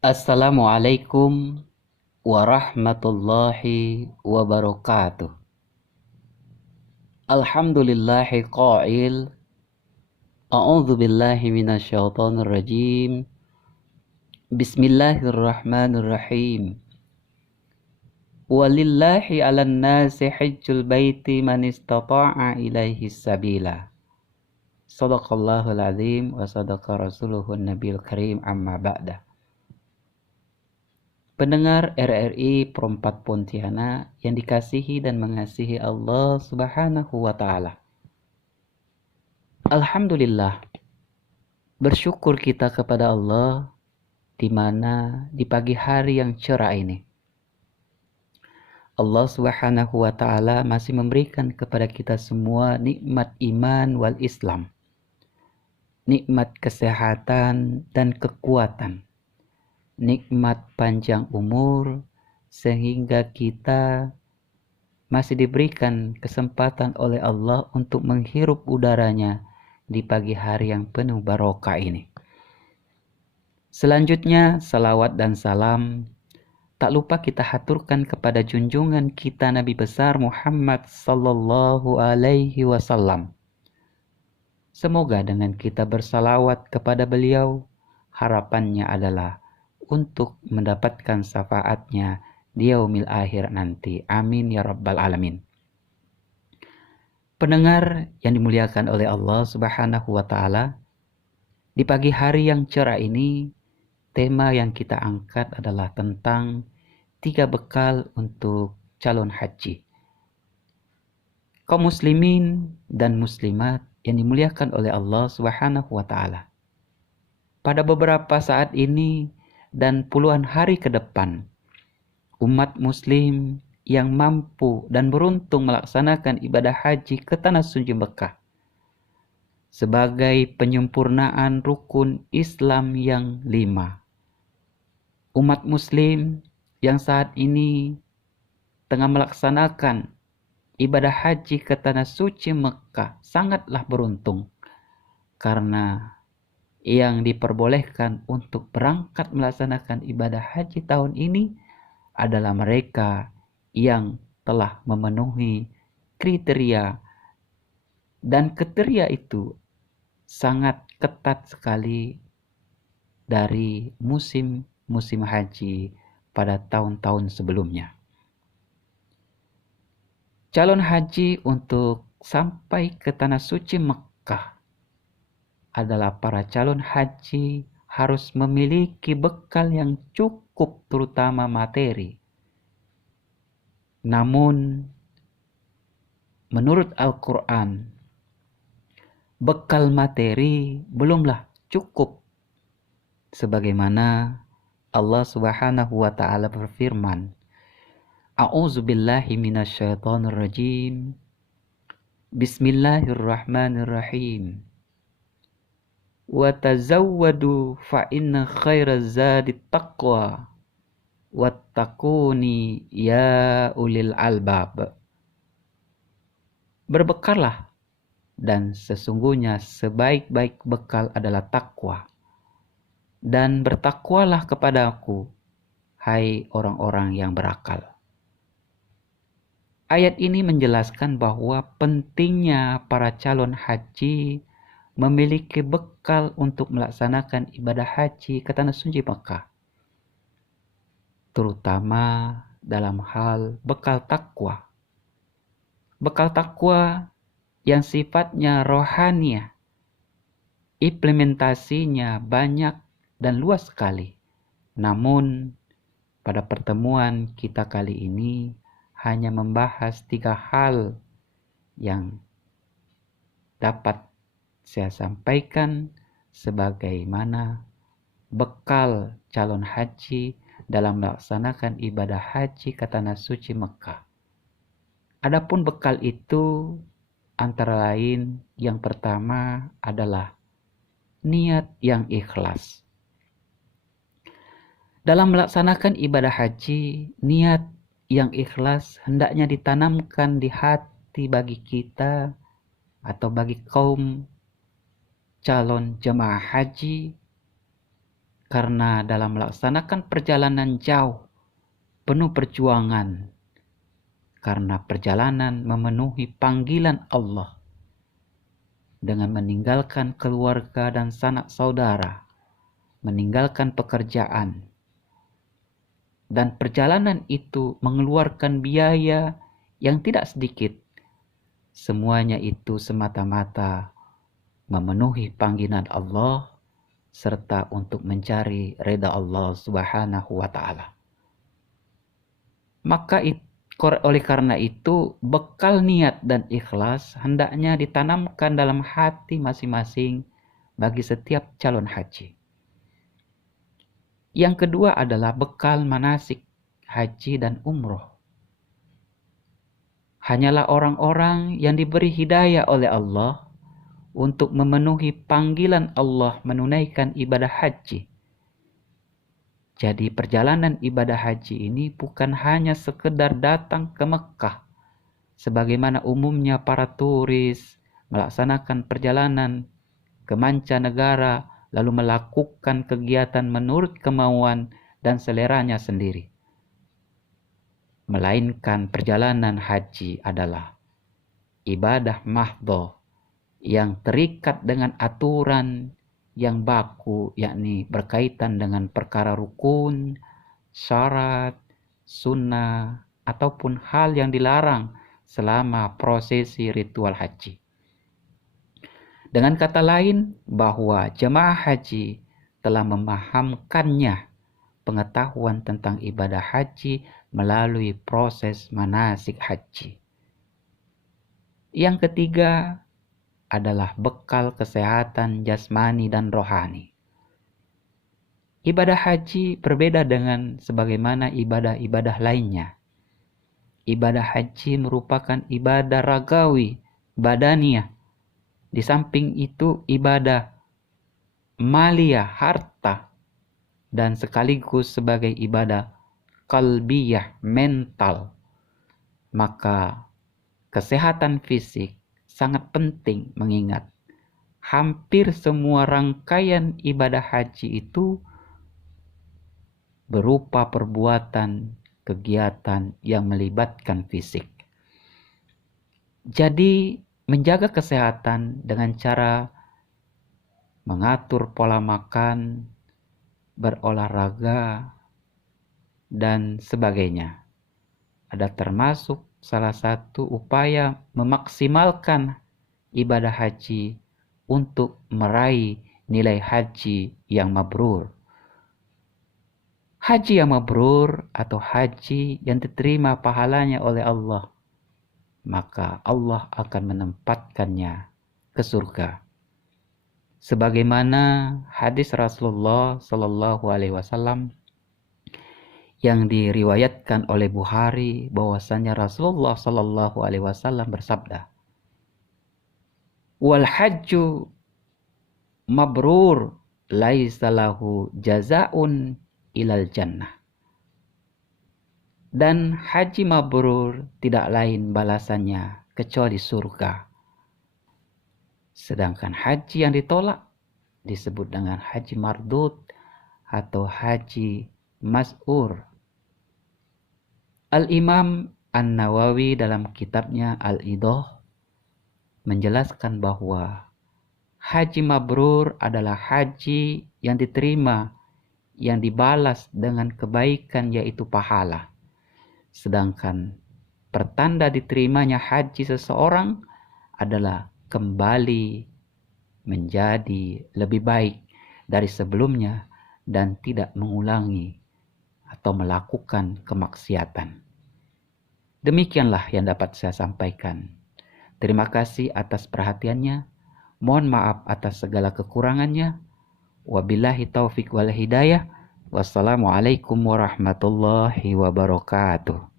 Assalamualaikum warahmatullahi wabarakatuh. Alhamdulillahi qail. A'udzu billahi minasyaitonir rajim. Bismillahirrahmanirrahim. Walillahi 'alan nasi hajjul baiti man istata'a ilaihi sabila. Shadaqallahul azim wa sadaqa rasuluhun nabiyul karim amma ba'da. Pendengar RRI Perempat Pontianak yang dikasihi dan mengasihi Allah Subhanahu wa Ta'ala. Alhamdulillah, bersyukur kita kepada Allah di mana di pagi hari yang cerah ini Allah Subhanahu wa Ta'ala masih memberikan kepada kita semua nikmat iman wal Islam, nikmat kesehatan dan kekuatan, nikmat panjang umur, sehingga kita masih diberikan kesempatan oleh Allah untuk menghirup udaranya di pagi hari yang penuh barokah ini. Selanjutnya, salawat dan salam tak lupa kita haturkan kepada junjungan kita Nabi besar Muhammad sallallahu alaihi wasallam. Semoga dengan kita bersalawat kepada beliau, harapannya adalah untuk mendapatkan syafaatnya di yaumil akhir nanti. Amin ya rabbal alamin. Pendengar yang dimuliakan oleh Allah Subhanahu wa Ta'ala, di pagi hari yang cerah ini, tema yang kita angkat adalah tentang 3 bekal untuk calon haji. Kaum muslimin dan muslimat yang dimuliakan oleh Allah Subhanahu wa Ta'ala. Pada beberapa saat ini dan puluhan hari ke depan, umat muslim yang mampu dan beruntung melaksanakan ibadah haji ke tanah suci Mekah sebagai penyempurnaan rukun Islam yang 5. Umat muslim yang saat ini tengah melaksanakan ibadah haji ke tanah suci Mekah sangatlah beruntung, karena yang diperbolehkan untuk berangkat melaksanakan ibadah haji tahun ini adalah mereka yang telah memenuhi kriteria, dan kriteria itu sangat ketat sekali dari musim haji pada tahun-tahun sebelumnya. Calon haji untuk sampai ke tanah suci Mekah adalah para calon haji harus memiliki bekal yang cukup, terutama materi. Namun menurut Al-Quran, bekal materi belumlah cukup, sebagaimana Allah Subhanahu wa Ta'ala berfirman, A'udzu billahi minasyaitonir rajim. Bismillahirrahmanirrahim. Wa tazawwadu fa inna khairaz zadi taqwa wattaquni ya ulil albab. Berbekallah, dan sesungguhnya sebaik-baik bekal adalah takwa. Dan bertakwalah kepadaku, hai orang-orang yang berakal. Ayat ini menjelaskan bahwa pentingnya para calon haji memiliki bekal untuk melaksanakan ibadah haji ke tanah suci Mekah, terutama dalam hal bekal takwa. Bekal takwa yang sifatnya rohaniah, implementasinya banyak dan luas sekali. Namun pada pertemuan kita kali ini hanya membahas 3 hal yang dapat saya sampaikan sebagaimana bekal calon haji dalam melaksanakan ibadah haji ke tanah suci Mekah. Adapun bekal itu antara lain, yang pertama adalah niat yang ikhlas. Dalam melaksanakan ibadah haji, niat yang ikhlas hendaknya ditanamkan di hati bagi kita atau bagi kaum calon jemaah haji, Karena dalam melaksanakan perjalanan jauh, penuh perjuangan, karena perjalanan memenuhi panggilan Allah dengan meninggalkan keluarga dan sanak saudara, meninggalkan pekerjaan, dan perjalanan itu mengeluarkan biaya yang tidak sedikit. Semuanya itu semata-mata memenuhi panggilan Allah serta untuk mencari reda Allah Subhanahu wa Ta'ala. Maka oleh karena itu, bekal niat dan ikhlas hendaknya ditanamkan dalam hati masing-masing bagi setiap calon haji. Yang kedua adalah bekal manasik haji dan umroh. Hanyalah orang-orang yang diberi hidayah oleh Allah untuk memenuhi panggilan Allah menunaikan ibadah haji. Jadi perjalanan ibadah haji ini bukan hanya sekedar datang ke Mekah, sebagaimana umumnya para turis melaksanakan perjalanan ke mancanegara lalu melakukan kegiatan menurut kemauan dan seleranya sendiri. Melainkan perjalanan haji adalah ibadah mahdhah yang terikat dengan aturan yang baku, yakni berkaitan dengan perkara rukun, syarat, sunnah, ataupun hal yang dilarang selama prosesi ritual haji. Dengan kata lain, bahwa jemaah haji telah memahamkannya pengetahuan tentang ibadah haji melalui proses manasik haji. Yang ketiga adalah bekal kesehatan jasmani dan rohani. Ibadah haji berbeda dengan sebagaimana ibadah-ibadah lainnya. Ibadah haji merupakan ibadah ragawi, badaniyah. Di samping itu ibadah maliyah, harta, dan sekaligus sebagai ibadah qalbiyah, mental. Maka kesehatan fisik sangat penting, mengingat hampir semua rangkaian ibadah haji itu berupa perbuatan kegiatan yang melibatkan fisik. Jadi menjaga kesehatan dengan cara mengatur pola makan, berolahraga, dan sebagainya ada termasuk salah satu upaya memaksimalkan ibadah haji untuk meraih nilai haji yang mabrur. Haji yang mabrur atau haji yang diterima pahalanya oleh Allah, maka Allah akan menempatkannya ke surga. Sebagaimana hadis Rasulullah Sallallahu Alaihi Wasallam yang diriwayatkan oleh Bukhari, bahwasanya Rasulullah Sallallahu Alaihi Wasallam bersabda, "Wal hajju mabrur laisa lahu jazaun ilal jannah." Dan haji mabrur tidak lain balasannya kecuali surga. Sedangkan haji yang ditolak disebut dengan haji mardud atau haji mas'ur. Al-Imam An-Nawawi dalam kitabnya Al-Idah menjelaskan bahwa haji mabrur adalah haji yang diterima, yang dibalas dengan kebaikan yaitu pahala. Sedangkan pertanda diterimanya haji seseorang adalah kembali menjadi lebih baik dari sebelumnya dan tidak mengulangi atau melakukan kemaksiatan. Demikianlah yang dapat saya sampaikan. Terima kasih atas perhatiannya. Mohon maaf atas segala kekurangannya. Wabillahi taufik wal hidayah. Wassalamualaikum warahmatullahi wabarakatuh.